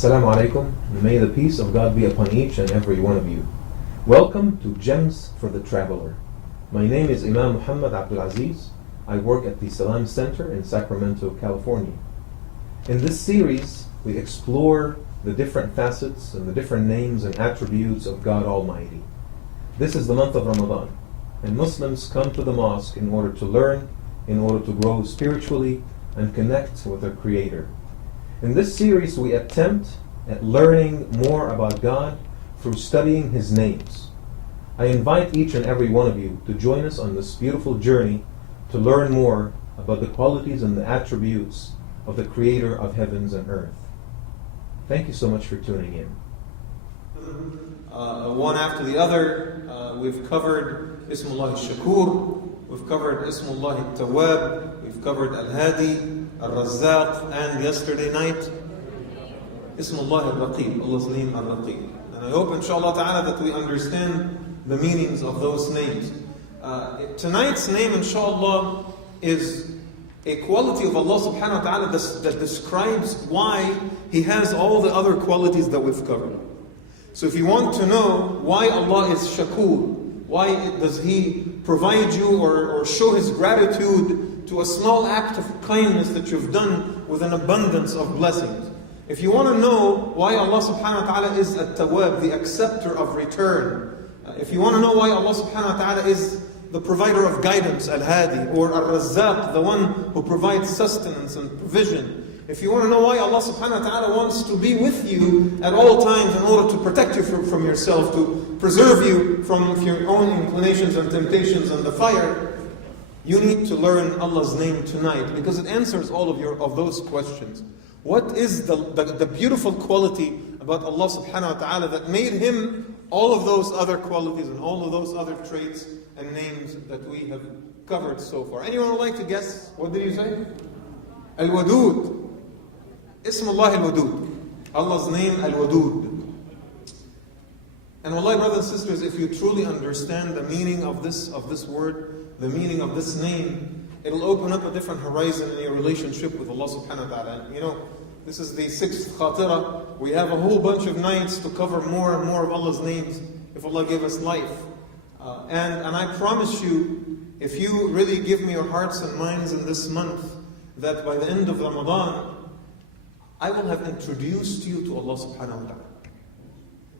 Assalamu alaikum. May the peace of God be upon each and every one of you. Welcome to Gems for the Traveler. My name is Imam MA Azeez. I work at the SALAM Center in Sacramento, California. In this series, we explore the different facets and the different names and attributes of God Almighty. This is the month of Ramadan, and Muslims come to the mosque in order to learn, in order to grow spiritually and connect with their Creator. In this series, we attempt at learning more about God through studying His names. I invite each and every one of you to join us on this beautiful journey to learn more about the qualities and the attributes of the Creator of heavens and earth. Thank you so much for tuning in. One after the other, we've covered Ismullah al-Shakur, we've covered Ismullah al-Tawwab, we've covered Al-Hadi, Al-Razzaq, and yesterday night, Ismullah al-Raqib, Allah's name al-Raqib. And I hope inshallah ta'ala that we understand the meanings of those names. Tonight's name inshallah is a quality of Allah subhanahu wa ta'ala that describes why He has all the other qualities that we've covered. So if you want to know why Allah is Shakur, why does He provide you or show His gratitude to a small act of kindness that you've done with an abundance of blessings. If you want to know why Allah subhanahu wa ta'ala is At-Tawwab, the acceptor of return, if you want to know why Allah subhanahu wa ta'ala is the provider of guidance, Al-Hadi, or Al-Razzaq, the one who provides sustenance and provision, if you want to know why Allah subhanahu wa ta'ala wants to be with you at all times in order to protect you from yourself, to preserve you from your own inclinations and temptations and the fire, you need to learn Allah's name tonight because it answers all of those questions. What is the beautiful quality about Allah subhanahu wa ta'ala that made Him all of those other qualities and all of those other traits and names that we have covered so far? Anyone would like to guess? What did you say? Al Wadoud. Ismullah Al Wadoud. Allah's name Al Wadoud. And wallahi, brothers and sisters, if you truly understand the meaning of this word, the meaning of this name, it'll open up a different horizon in your relationship with Allah subhanahu wa ta'ala. You know, this is the 6th khatira. We have a whole bunch of nights to cover more and more of Allah's names if Allah gave us life. And I promise you, if you really give me your hearts and minds in this month, that by the end of Ramadan, I will have introduced you to Allah subhanahu wa ta'ala.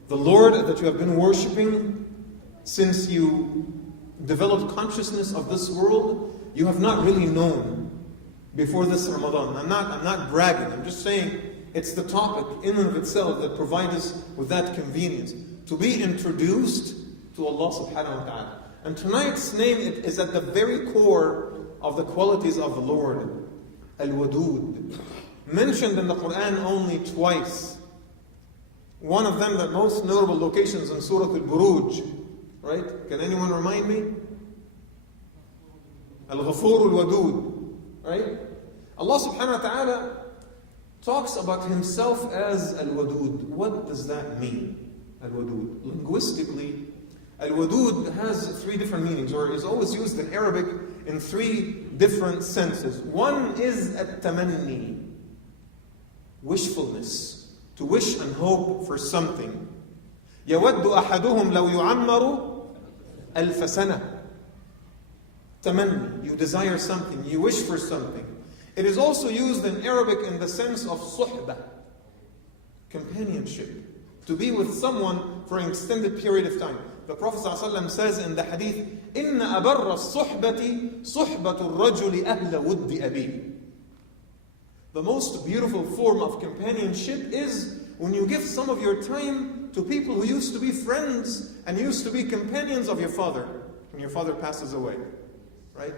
The Lord that you have been worshipping since you developed consciousness of this world, you have not really known before this Ramadan. I'm not bragging, I'm just saying it's the topic in and of itself that provides us with that convenience to be introduced to Allah subhanahu wa ta'ala. And tonight's name is at the very core of the qualities of the Lord, Al Wadoud. Mentioned in the Quran only twice. One of them, the most notable locations in Surah Al-Buruj, right? Can anyone remind me? Al-Ghafur Al-Wadoud, right? Allah subhanahu wa ta'ala talks about Himself as Al-Wadoud. What does that mean? Al-Wadoud. Linguistically, Al-Wadoud has 3 different meanings, or is always used in Arabic in 3 different senses. One is At-Tamanni, wishfulness, to wish and hope for something. يَوَدُّ أَحَدُهُمْ لَوْ يُعَمَّرُ أَلْفَ سَنَةٍ. Tamanni, you desire something, you wish for something. It is also used in Arabic in the sense of suhbah, companionship, to be with someone for an extended period of time. The Prophet ﷺ says in the hadith, إِنَّ أَبَرَّ الصُّحْبَةِ صُحْبَةُ الرَّجُلِ أَهْلَ وُدِّ أَبِيهِ. The most beautiful form of companionship is when you give some of your time to people who used to be friends and used to be companions of your father when your father passes away. Right?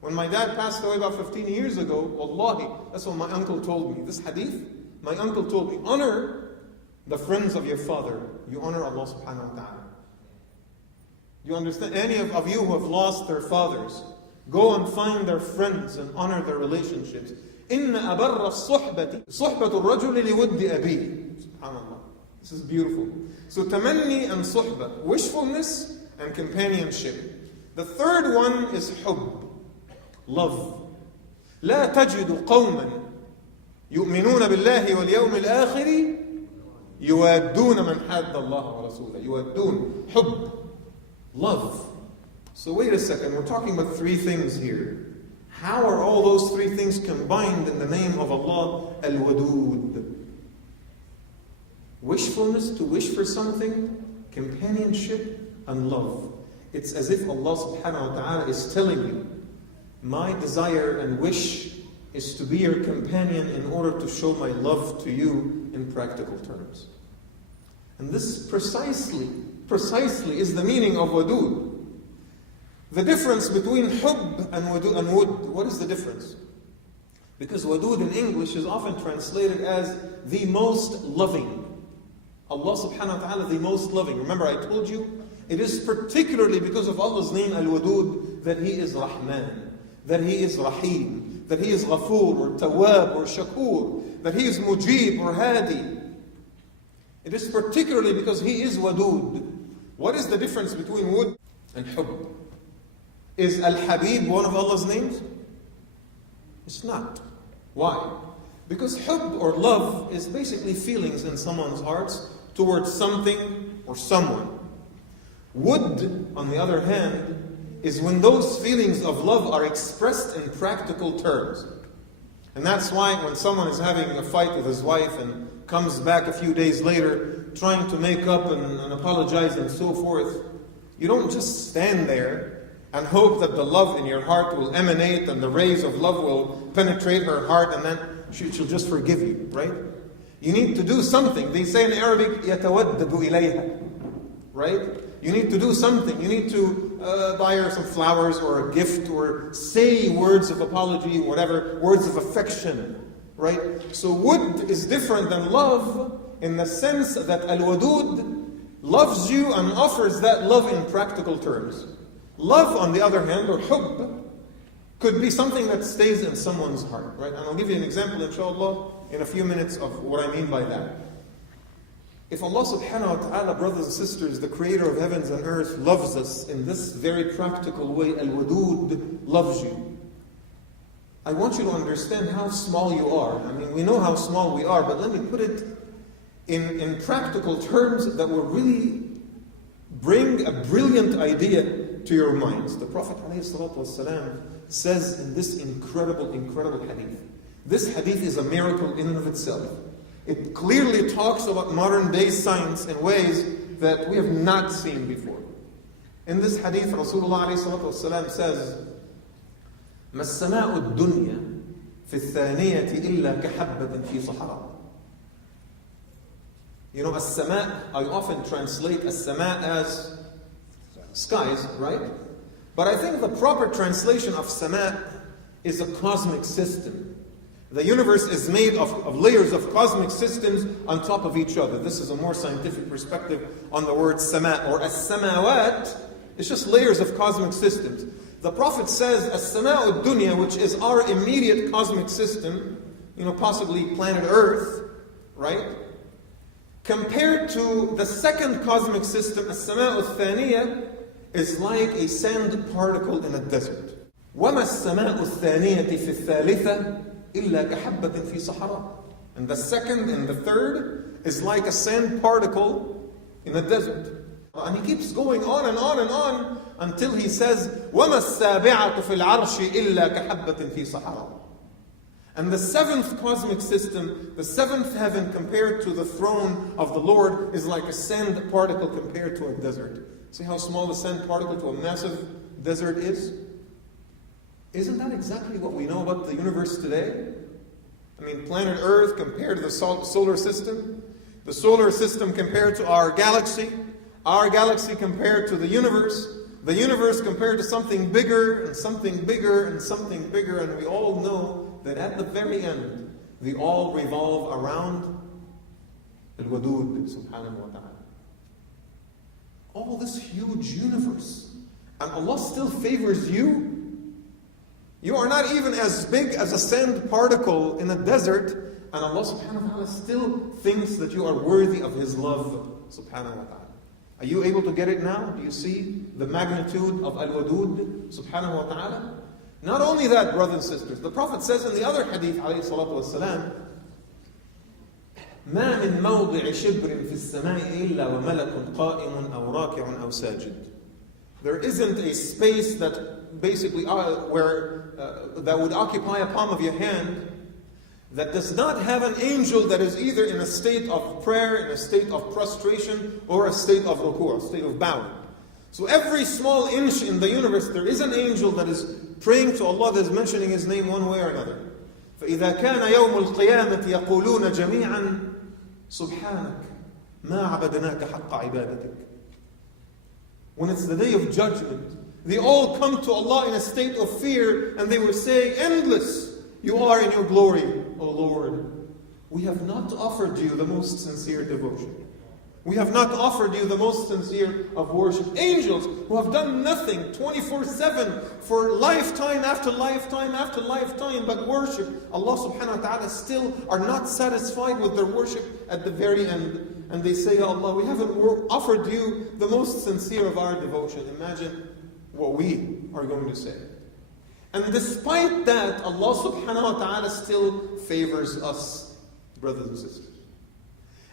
When my dad passed away about 15 years ago, wallahi, that's what my uncle told me. This hadith, my uncle told me, honor the friends of your father. You honor Allah subhanahu wa ta'ala. Do you understand? Any of you who have lost their fathers, go and find their friends and honor their relationships. إِنَّ أَبَرَّ الصُّحْبَةِ صُحْبَةُ الرَّجُلِ لِوُدِّ أَبِيهِ. SubhanAllah. This is beautiful. So tamanni and suhbah, wishfulness and companionship. The third one is hubb, love. لا تجد قوما يؤمنون بالله واليوم الآخر يوادون من حاد الله ورسوله. يوادون. حب. Love. So wait a second, we're talking about three things here. How are all those three things combined in the name of Allah Al Wadoud? Wishfulness, to wish for something, companionship, and love. It's as if Allah subhanahu wa ta'ala is telling you, my desire and wish is to be your companion in order to show my love to you in practical terms. And this precisely is the meaning of Wadoud. The difference between Hubb and Wud, what is the difference? Because Wadoud in English is often translated as the most loving. Allah subhanahu wa ta'ala, the most loving. Remember I told you, it is particularly because of Allah's name Al Wadoud that He is Rahman, that He is Rahim, that He is Ghafoor or Tawab or Shakur, that He is Mujib or Hadi. It is particularly because He is Wadoud. What is the difference between Wud and Hubb? Is Al-Habib one of Allah's names? It's not. Why? Because Hubb or love is basically feelings in someone's hearts towards something or someone. Wud, on the other hand, is when those feelings of love are expressed in practical terms. And that's why when someone is having a fight with his wife and comes back a few days later trying to make up and apologize and so forth, you don't just stand there and hope that the love in your heart will emanate and the rays of love will penetrate her heart and then she'll just forgive you, right? You need to do something. They say in Arabic, يَتَوَدَّدُ إِلَيْهَا, right? You need to do something. You need to buy her some flowers or a gift or say words of apology, whatever, words of affection, right? So Wud is different than love in the sense that Al-Wadoud loves you and offers that love in practical terms. Love, on the other hand, or Hubb, could be something that stays in someone's heart, right? And I'll give you an example, inshallah, in a few minutes of what I mean by that. If Allah subhanahu wa ta'ala, brothers and sisters, the creator of heavens and earth, loves us in this very practical way, Al-Wadoud loves you, I want you to understand how small you are. I mean, we know how small we are, but let me put it in practical terms that will really bring a brilliant idea to your minds. The Prophet ﷺ says in this incredible hadith. This hadith is a miracle in and of itself. It clearly talks about modern day science in ways that we have not seen before. In this hadith, Rasulullah ﷺ says, مَا السَّمَاءُ الدُّنْيَا فِي الثَّانِيَةِ إِلَّا كَحَبَّةٍ فِي صَحَرَةٍ. You know, as-sama, I often translate as-sama as skies, right? But I think the proper translation of sama is a cosmic system. The universe is made of layers of cosmic systems on top of each other. This is a more scientific perspective on the word sama, or as-samawat. It's just layers of cosmic systems. The Prophet says, as-sama'u dunya, which is our immediate cosmic system, you know, possibly planet Earth, right? Compared to the second cosmic system, as-sama'u thaniya, is like a sand particle in a desert. وَمَا السَّمَاءُ الثَّانِيَةِ فِي الثَّالِثَةِ إِلَّا كَحَبَّةٍ فِي صَحَرَةٍ. And the second and the third is like a sand particle in a desert. And he keeps going on and on and on until he says, وَمَا السَّابِعَةُ فِي الْعَرْشِ إِلَّا كَحَبَّةٍ فِي صَحَرَةٍ. And the seventh cosmic system, the seventh heaven compared to the throne of the Lord is like a sand particle compared to a desert. See how small a sand particle to a massive desert is? Isn't that exactly what we know about the universe today? I mean, planet Earth compared to the solar system, the solar system compared to our galaxy compared to the universe compared to something bigger and something bigger and something bigger, and we all know that at the very end, they all revolve around Al-Wadoud subhanahu wa ta'ala. All this huge universe, and Allah still favors you. You are not even as big as a sand particle in a desert, and Allah subhanahu wa ta'ala still thinks that you are worthy of His love subhanahu wa ta'ala. Are you able to get it now? Do you see the magnitude of Al-Wadoud subhanahu wa ta'ala? Not only that, brothers and sisters, the Prophet says in the other hadith, alayhi salatu wasalam, ما من موضع شبر في السماء إلا وملك قائم أو راكع أو ساجد. There isn't a space that basically that would occupy a palm of your hand that does not have an angel that is either in a state of prayer, in a state of prostration, or a state of ruku', a state of bowing. So every small inch in the universe, there is an angel that is praying to Allah, that is mentioning His name one way or another. فإذا كان يوم القيامة يقولون جميعا سبحانك ما عبدناك حق عبادتك. When it's the day of judgment, they all come to Allah in a state of fear, and they will say, endless you are in your glory, O Lord. We have not offered you the most sincere devotion. We have not offered you the most sincere of worship. Angels who have done nothing 24/7 for lifetime after lifetime after lifetime but worship Allah subhanahu wa ta'ala still are not satisfied with their worship at the very end. And they say, Allah, we haven't offered you the most sincere of our devotion. Imagine what we are going to say. And despite that, Allah subhanahu wa ta'ala still favors us, brothers and sisters.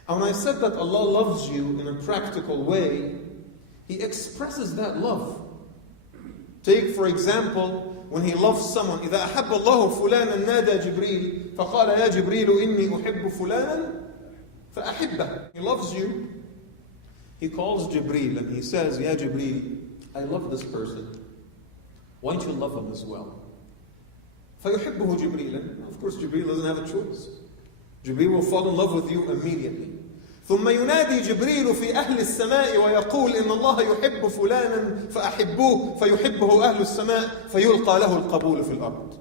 And when I said that Allah loves you in a practical way, He expresses that love. Take, for example, when He loves someone, إِذَا أَحَبَّ اللَّهُ فُلَانًا نَادَى جِبْرِيلٌ فَقَالَ يَا جِبْرِيلُ إِنِّي أُحِبُّ فُلَانًا فَأَحِبَّهُ. He loves you. He calls Jibreel and He says, Ya Jibreel, I love this person. Why don't you love him as well? فَيُحِبُّهُ جِبْرِيلًا. Of course, Jibreel doesn't have a choice. Jibreel will fall in love with you immediately. ثم ينادي جبريل في أهل السماء ويقول إن الله يحب فلانا فأحبوه فيحبه أهل السماء فيلقى له القبول في الأرض.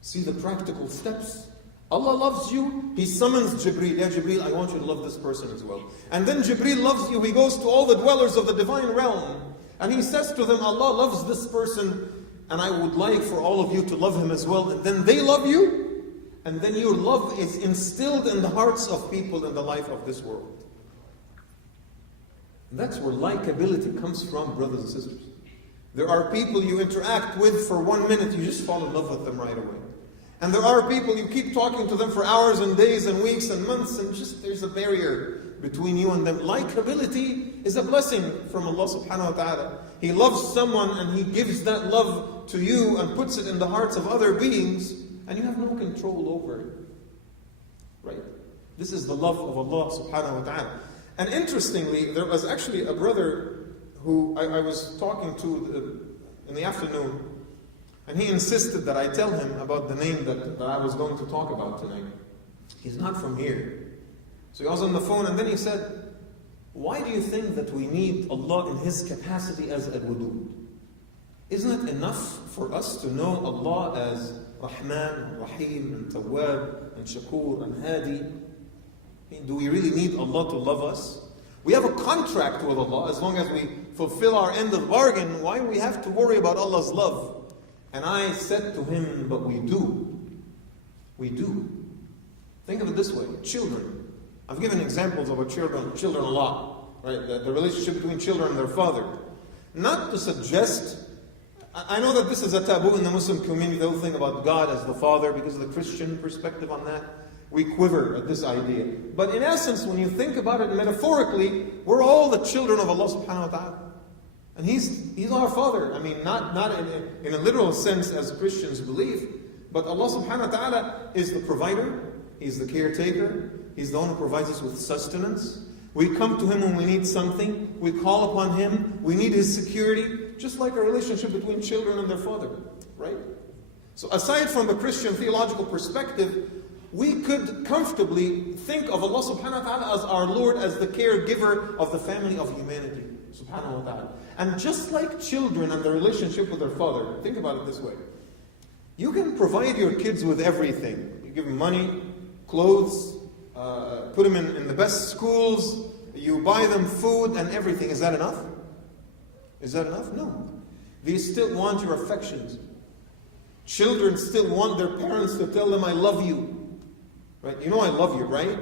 See the practical steps. Allah loves you, He summons Jibreel. Ya Jibreel, I want you to love this person as well. And then Jibreel loves you, He goes to all the dwellers of the divine realm. And He says to them, Allah loves this person, and I would like for all of you to love him as well. And then they love you. And then your love is instilled in the hearts of people in the life of this world. And that's where likability comes from, brothers and sisters. There are people you interact with for 1 minute, you just fall in love with them right away. And there are people you keep talking to them for hours and days and weeks and months, and just there's a barrier between you and them. Likability is a blessing from Allah subhanahu wa ta'ala. He loves someone and He gives that love to you and puts it in the hearts of other beings, and you have no control over it. Right? This is the love of Allah subhanahu wa ta'ala. And interestingly, there was actually a brother who I was talking to in the afternoon, and he insisted that I tell him about the name that I was going to talk about tonight. He's not from here. So he was on the phone, and then he said, why do you think that we need Allah in His capacity as Al Wadoud? Isn't it enough for us to know Allah as Rahman, Rahim, and Tawwab, and Shakur, and Hadi? Do we really need Allah to love us? We have a contract with Allah. As long as we fulfill our end of the bargain, why do we have to worry about Allah's love? And I said to him, but we do. We do. Think of it this way. Children. I've given examples about children a lot. Right? The relationship between children and their father. Not to suggest, I know that this is a taboo in the Muslim community, the whole thing about God as the Father, because of the Christian perspective on that. We quiver at this idea. But in essence, when you think about it metaphorically, we're all the children of Allah subhanahu wa ta'ala. And He's our Father. I mean, not in a literal sense as Christians believe, but Allah subhanahu wa ta'ala is the provider, He's the caretaker, He's the one who provides us with sustenance. We come to Him when we need something, we call upon Him, we need His security, just like a relationship between children and their father, right? So aside from the Christian theological perspective, we could comfortably think of Allah subhanahu wa ta'ala as our Lord, as the caregiver of the family of humanity, subhanahu wa ta'ala. And just like children and their relationship with their father, think about it this way. You can provide your kids with everything. You give them money, clothes, put them in the best schools, you buy them food and everything. Is that enough? Is that enough? No. They still want your affections. Children still want their parents to tell them, I love you. Right? You know I love you, right?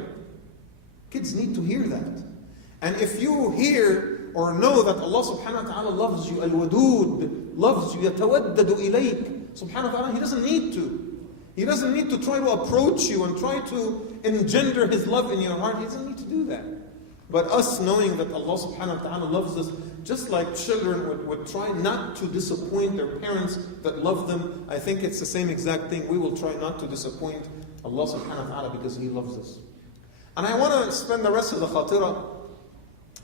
Kids need to hear that. And if you hear or know that Allah subhanahu wa ta'ala loves you, Al Wadoud loves you, يَتَوَدَّدُ إِلَيْكَ subhanahu wa ta'ala, He doesn't need to. He doesn't need to try to approach you and try to engender His love in your heart. He doesn't need to do that. But us knowing that Allah subhanahu wa ta'ala loves us, just like children would try not to disappoint their parents that love them, I think it's the same exact thing. We will try not to disappoint Allah subhanahu wa ta'ala because He loves us. And I want to spend the rest of the khatira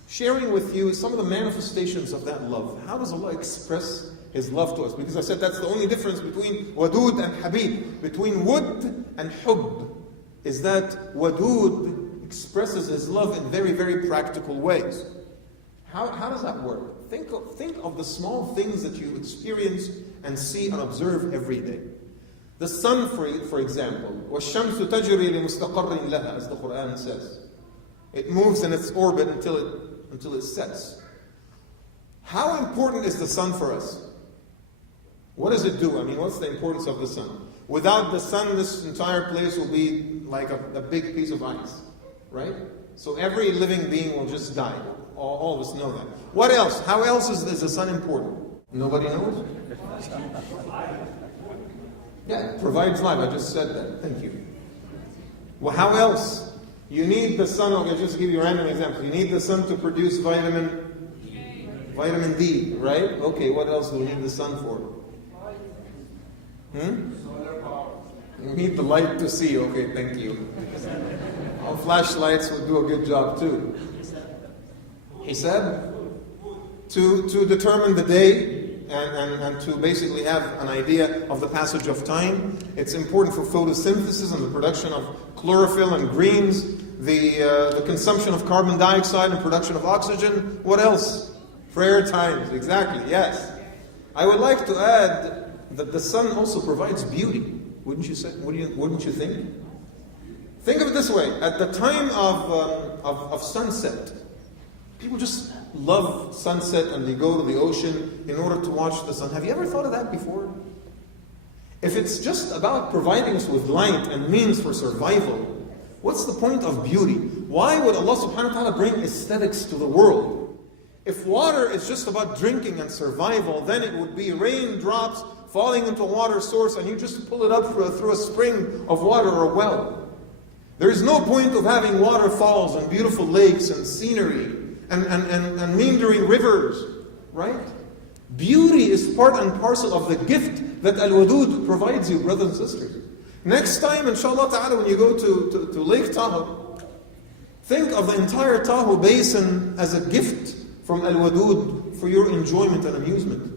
sharing with you some of the manifestations of that love. How does Allah express His love to us? Because I said that's the only difference between Wadoud and Habib. Between Wud and Hubb is that Wadoud expresses His love in very, very practical ways. How does that work? Think of the small things that you experience and see and observe every day. The sun, for example, وَالشَّمْسُ تَجْرِي لِمُسْتَقَرٍ لَهَا, as the Quran says. It moves in its orbit until it sets. How important is the sun for us? What does it do? I mean, what's the importance of the sun? Without the sun, this entire place will be like a big piece of ice. Right? So every living being will just die. All of us know that. What else? How else is the sun important? Nobody knows? Yeah, it provides life. I just said that. Thank you. Well, how else? You need the sun. Okay, just give you a random example. You need the sun to produce vitamin D, right? Okay, what else do we need the sun for? You need the light to see. Okay, thank you. Flashlights would do a good job too. He said to determine the day and to basically have an idea of the passage of time. It's important for photosynthesis and the production of chlorophyll and greens, the consumption of carbon dioxide and production of oxygen. What else? Prayer times, exactly, yes. I would like to add that the sun also provides beauty. Wouldn't you say? Wouldn't you think? Think of it this way. At the time of sunset, people just love sunset and they go to the ocean in order to watch the sun. Have you ever thought of that before? If it's just about providing us with light and means for survival, what's the point of beauty? Why would Allah subhanahu wa ta'ala bring aesthetics to the world? If water is just about drinking and survival, then it would be raindrops falling into a water source and you just pull it up through a spring of water or a well. There is no point of having waterfalls and beautiful lakes and scenery and meandering rivers, right? Beauty is part and parcel of the gift that Al Wadoud provides you, brothers and sisters. Next time, inshallah ta'ala, when you go to Lake Tahoe, think of the entire Tahoe Basin as a gift from Al Wadoud for your enjoyment and amusement.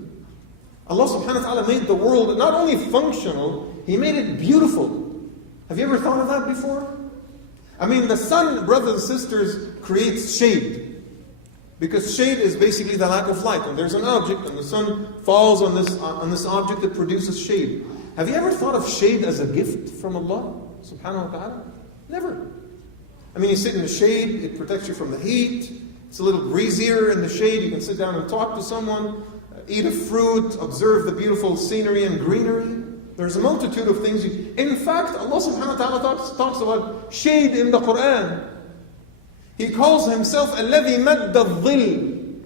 Allah subhanahu wa ta'ala made the world not only functional, He made it beautiful. Have you ever thought of that before? I mean, the sun, brothers and sisters, creates shade. Because shade is basically the lack of light. When there's an object and the sun falls on this object, it produces shade. Have you ever thought of shade as a gift from Allah subhanahu wa ta'ala? Never. I mean, you sit in the shade, it protects you from the heat. It's a little breezier in the shade. You can sit down and talk to someone, eat a fruit, observe the beautiful scenery and greenery. There's a multitude of things. In fact, Allah subhanahu wa ta'ala talks about shade in the Quran. He calls Himself الَّذِي مَدَّ الظِّلِّ.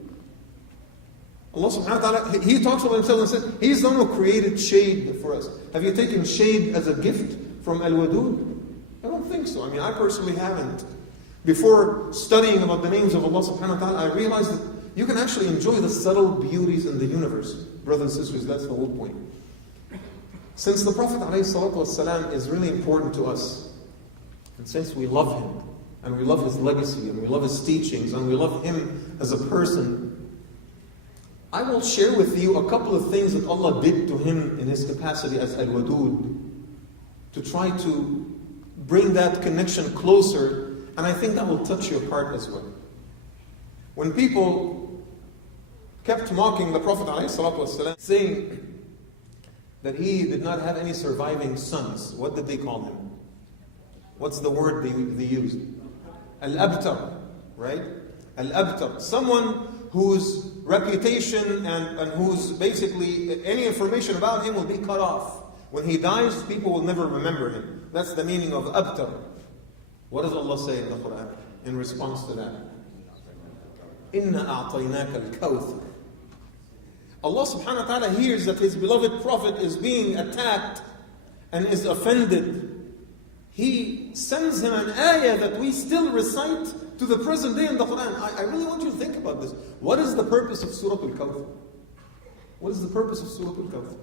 Allah subhanahu wa ta'ala, He talks about Himself and says, He's the one who created shade for us. Have you taken shade as a gift from Al Wadoud? I don't think so. I mean, I personally haven't. Before studying about the names of Allah subhanahu wa ta'ala, I realized that you can actually enjoy the subtle beauties in the universe. Brothers and sisters, that's the whole point. Since the Prophet ﷺ is really important to us, and since we love him, and we love his legacy, and we love his teachings, and we love him as a person, I will share with you a couple of things that Allah did to him in his capacity as Al Wadoud, to try to bring that connection closer, and I think that will touch your heart as well. When people kept mocking the Prophet ﷺ, saying that he did not have any surviving sons, what did they call him? What's the word they used? Al-Abtar, right? Al-Abtar. Someone whose reputation and whose basically any information about him will be cut off. When he dies, people will never remember him. That's the meaning of Abtar. What does Allah say in the Quran in response to that? Inna a'tainaka al-kawthar. Allah subhanahu wa ta'ala hears that His beloved Prophet is being attacked and is offended, He sends him an ayah that we still recite to the present day in the Quran. I really want you to think about this. What is the purpose of Surah Al-Kawthar? What is the purpose of Surah Al-Kawthar?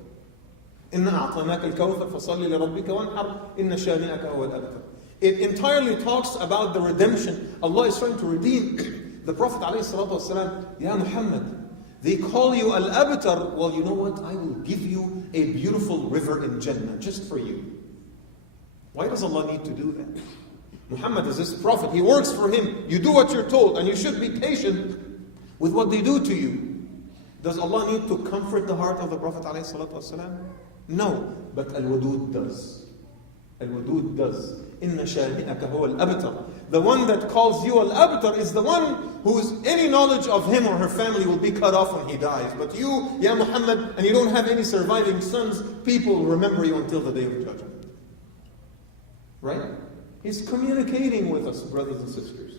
إِنَّا أَعْطَيْنَاكَ الْكَوْثَرَ فَصَلِّ لِرَبِّكَ وَانْحَرْ إِنَّ شَانِئَكَ هُوَ الْأَبْتَرُ. It entirely talks about the redemption. Allah is trying to redeem the Prophet ﷺ. Ya Muhammad, they call you Al-Abtar. Well, you know what? I will give you a beautiful river in Jannah just for you. Why does Allah need to do that? Muhammad is this prophet. He works for him. You do what you're told, and you should be patient with what they do to you. Does Allah need to comfort the heart of the Prophet ﷺ? No, but Al Wadoud does. Al Wadoud does. Inna shani'aka huwa al-abtar. The one that calls you al-abtar is the one whose any knowledge of him or her family will be cut off when he dies. But you, Ya Muhammad, and you don't have any surviving sons, people will remember you until the day of judgment. Right? He's communicating with us, brothers and sisters.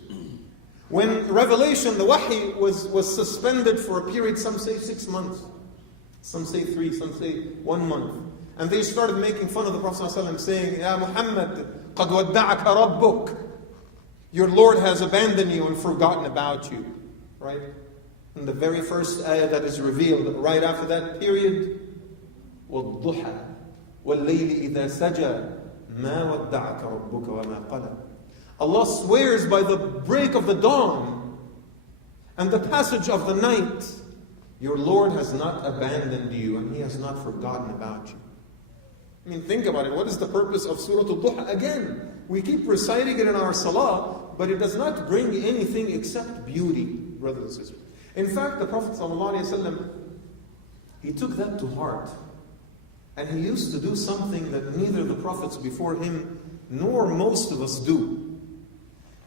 When revelation, the wahi, was suspended for a period, some say 6 months, some say 3, some say 1 month. And they started making fun of the Prophet ﷺ, saying, Ya Muhammad, قَدْ وَدَّعَكَ رَبُّكَ. Your Lord has abandoned you and forgotten about you. Right? And the very first ayah that is revealed right after that period, وَالضُّحَى وَاللَّيْلِ إِذَا سَجَى مَا وَدَّعَكَ رَبُّكَ وَمَا قَلَى. Allah swears by the break of the dawn and the passage of the night, your Lord has not abandoned you and He has not forgotten about you. I mean, think about it. What is the purpose of Surah Al-Duha? Again, we keep reciting it in our salah, but it does not bring anything except beauty, brothers and sisters. In fact, the Prophet ﷺ, he took that to heart. And he used to do something that neither the prophets before him nor most of us do.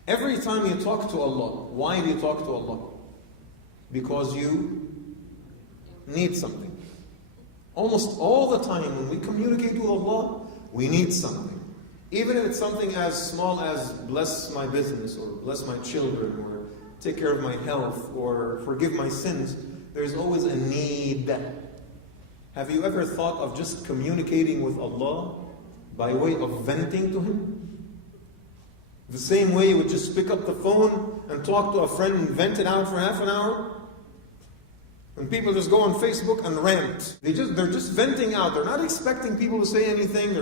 Every time you talk to Allah, why do you talk to Allah? Because you need something. Almost all the time when we communicate with Allah, we need something. Even if it's something as small as bless my business, or bless my children, or take care of my health, or forgive my sins, there's always a need. Have you ever thought of just communicating with Allah by way of venting to Him? The same way you would just pick up the phone and talk to a friend and vent it out for half an hour? And people just go on Facebook and rant. They're just venting out. They're not expecting people to say anything.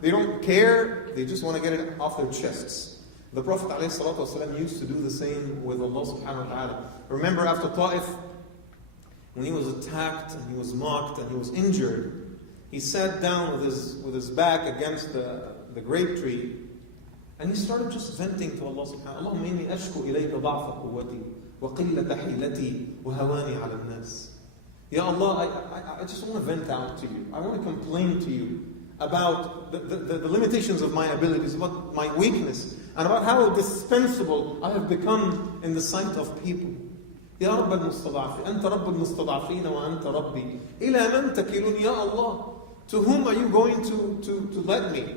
They don't care. They just want to get it off their chests. The Prophet ﷺ used to do the same with Allah subhanahu wa ta'ala. Remember after Ta'if, when he was attacked and he was mocked and he was injured, he sat down with his back against the grape tree and he started just venting to Allah subhanahu wa ta'ala. Allahumma inni ashku ilayka da'fa quwwati wa qillata hilati wa hawani ala an-nas. Ya Allah, I just want to vent out to you. I want to complain to you about the limitations of my abilities, about my weakness, and about how dispensable I have become in the sight of people. Ya Rabb al-Mustada'afin, Anta Rabb al-Mustada'afin wa Anta Rabbi. Ila man takilun, Ya Allah. To whom are you going to let me?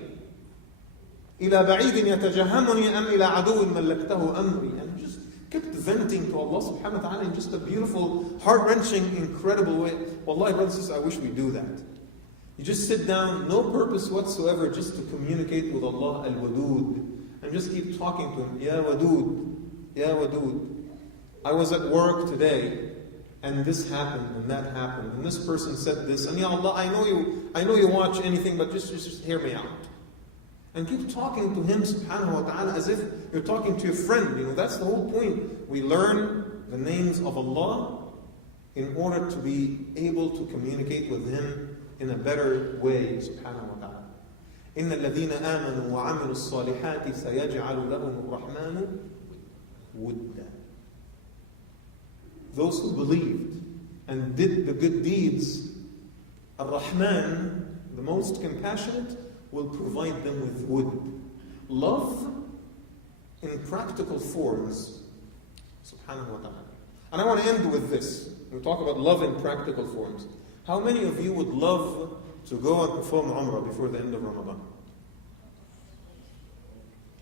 Ila ba'idin yatajahamuni am ila aduwin mallaktahu amri. And just kept venting to Allah subhanahu wa ta'ala in just a beautiful, heart-wrenching, incredible way. Wallahi, brothers and sisters, I wish we do that. You just sit down, no purpose whatsoever, just to communicate with Allah Al Wadoud, and just keep talking to Him. Ya Wadoud, Ya Wadoud. I was at work today, and this happened, and that happened, and this person said this, and Ya Allah, I know you watch anything, but just hear me out. And keep talking to Him subhanahu wa ta'ala as if you're talking to a friend. That's the whole point. We learn the names of Allah in order to be able to communicate with Him in a better way, subhanahu wa ta'ala. إِنَّ الَّذِينَ آمَنُوا وَعَمِلُوا الصَّالِحَاتِ سَيَجْعَلُ لَهُمُ الرَّحْمَنُ وُدًّا. Those who believed and did the good deeds, Ar-Rahman, the most compassionate, will provide them with wood. Love in practical forms, subhanahu wa ta'ala. And I want to end with this. We talk about love in practical forms. How many of you would love to go and perform Umrah before the end of Ramadan?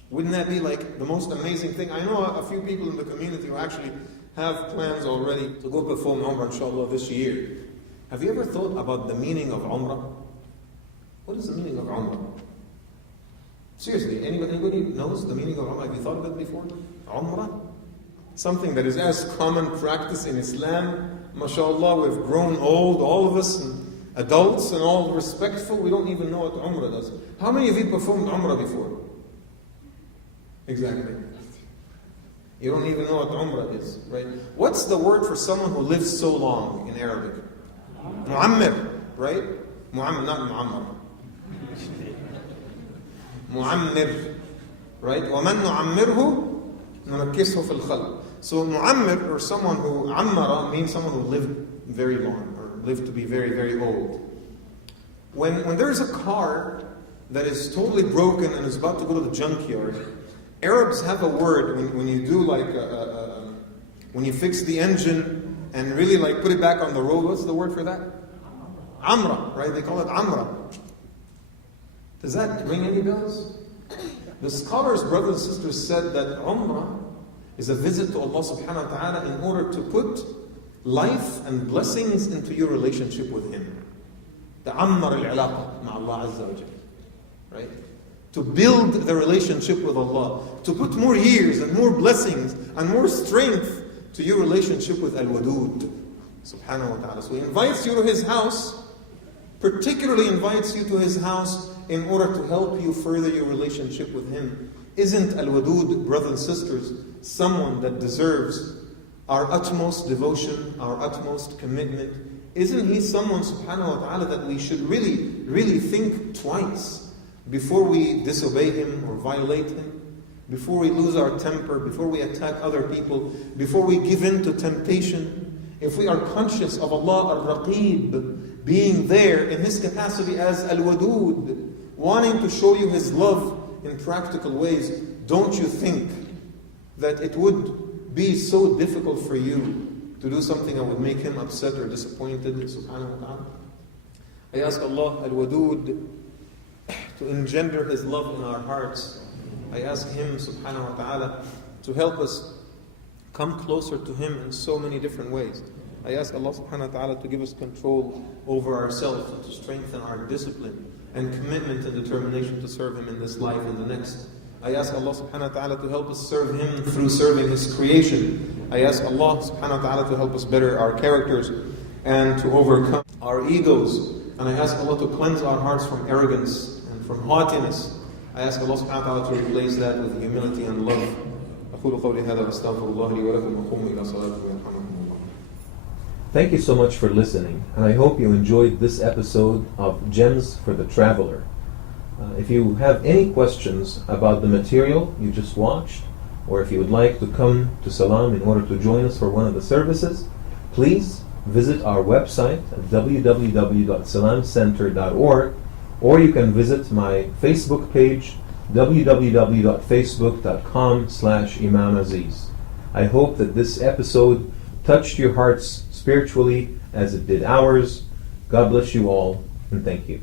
Wouldn't that be like the most amazing thing? I know a few people in the community who actually have plans already to go perform Umrah, inshallah, this year. Have you ever thought about the meaning of Umrah? What is the meaning of Umrah? Seriously, anybody knows the meaning of Umrah? Have you thought of it before? Umrah? Something that is as common practice in Islam. MashaAllah, we've grown old, all of us, and adults and all respectful. We don't even know what Umrah does. How many of you performed Umrah before? Exactly. You don't even know what Umrah is, right? What's the word for someone who lives so long in Arabic? Mu'ammir, right? Mu'ammir, not Mu'ammar. Mu'ammir, right? وَمَنْ نُعَمِّرْهُ نُنَكِّسْهُ فِي الْخَلْقِ. So Mu'ammir, or someone who Ammara, means someone who lived very long, or lived to be very, very old. When there's a car that is totally broken and is about to go to the junkyard, Arabs have a word when you do like when you fix the engine and really like put it back on the road. What's the word for that? Amra, right? They call it Amra. Does that ring any bells? The scholars, brothers and sisters, said that Umrah is a visit to Allah subhanahu wa ta'ala in order to put life and blessings into your relationship with Him. Ta'ammar al-ilaqa ma Allah azza wa jalla. Right? To build the relationship with Allah, to put more years and more blessings and more strength to your relationship with Al Wadoud subhanahu wa ta'ala. So He invites you to His house, particularly invites you to His house in order to help you further your relationship with Him. Isn't Al Wadoud, brothers and sisters, someone that deserves our utmost devotion, our utmost commitment? Isn't He someone subhanahu wa ta'ala that we should really, really think twice before we disobey Him or violate Him, before we lose our temper, before we attack other people, before we give in to temptation? If we are conscious of Allah al-Raqib being there in His capacity as Al-Wadoud, wanting to show you His love in practical ways, don't you think that it would be so difficult for you to do something that would make Him upset or disappointed, subhanahu wa ta'ala? I ask Allah Al-Wadoud to engender His love in our hearts. I ask Him subhanahu wa ta'ala to help us come closer to Him in so many different ways. I ask Allah subhanahu wa ta'ala to give us control over ourselves and to strengthen our discipline and commitment and determination to serve Him in this life and the next. I ask Allah subhanahu wa ta'ala to help us serve Him through serving His creation. I ask Allah subhanahu wa ta'ala to help us better our characters and to overcome our egos. And I ask Allah to cleanse our hearts from arrogance and from haughtiness. I ask Allah subhanahu wa ta'ala to replace that with humility and love. أقول قولي هذا وأستغفر الله لي ولكم وقوموا إلى صلاتكم يرحمكم الله. Thank you so much for listening, and I hope you enjoyed this episode of Gems for the Traveler. If you have any questions about the material you just watched, or if you would like to come to Salam in order to join us for one of the services, please visit our website at www.salamcenter.org, or you can visit my Facebook page, www.facebook.com/Imam Azeez. I hope that this episode touched your hearts spiritually as it did ours. God bless you all, and thank you.